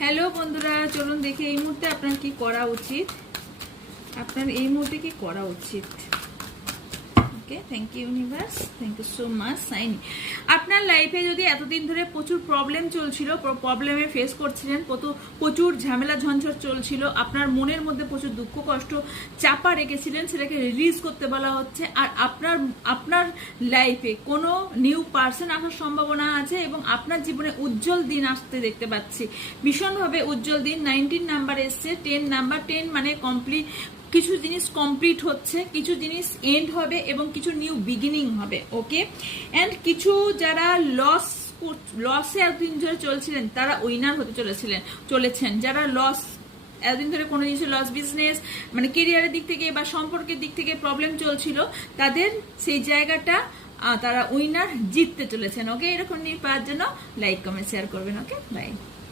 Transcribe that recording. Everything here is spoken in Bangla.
হ্যালো বন্ধুরা, চলুন দেখি এই মুহূর্তে আপনার কি করা উচিত। আপনার এই মুহূর্তে কি করা উচিত। Okay, thank you universe, thank you so much সাইন। আপনার লাইফে যদি এতদিন ধরে প্রচুর প্রবলেম চলছিল, প্রবলেমে ফেস করছিলেন, প্রচুর ঝামেলা ঝঞ্ঝট চলছিল, আপনার মনের মধ্যে প্রচুর দুঃখ কষ্ট চাপা রেখেছিলেন, সেটাকে রিলিজ করতে বলা হচ্ছে। আর আপনার লাইফে কোনো নিউ পার্সন আসার সম্ভাবনা আছে এবং আপনার জীবনে উজ্জ্বল দিন আসতে দেখতে পাচ্ছি, ভীষণভাবে উজ্জ্বল দিন। 19 নাম্বার এসছে, 10 নাম্বার, 10 মানে কমপ্লিট, কিছু জিনিস কমপ্লিট হচ্ছে, কিছু জিনিস এন্ড হবে এবং কিছু নিউ বিগিনিং হবে। ওকে, অ্যান্ড কিছু যারা লসে এতদিন ধরে চলছিলেন তারা উইনার হতে চলেছেন। যারা এতদিন ধরে কোনো জিনিসের লস, বিজনেস মানে কেরিয়ারের দিক থেকে বা সম্পর্কের দিক থেকে প্রবলেম চলছিল, তাদের সেই জায়গাটা তারা উইনার জিততে চলেছেন। ওকে, এরকম নিয়ে পাওয়ার জন্য লাইক কমেন্ট শেয়ার করবেন। ওকে, বাই।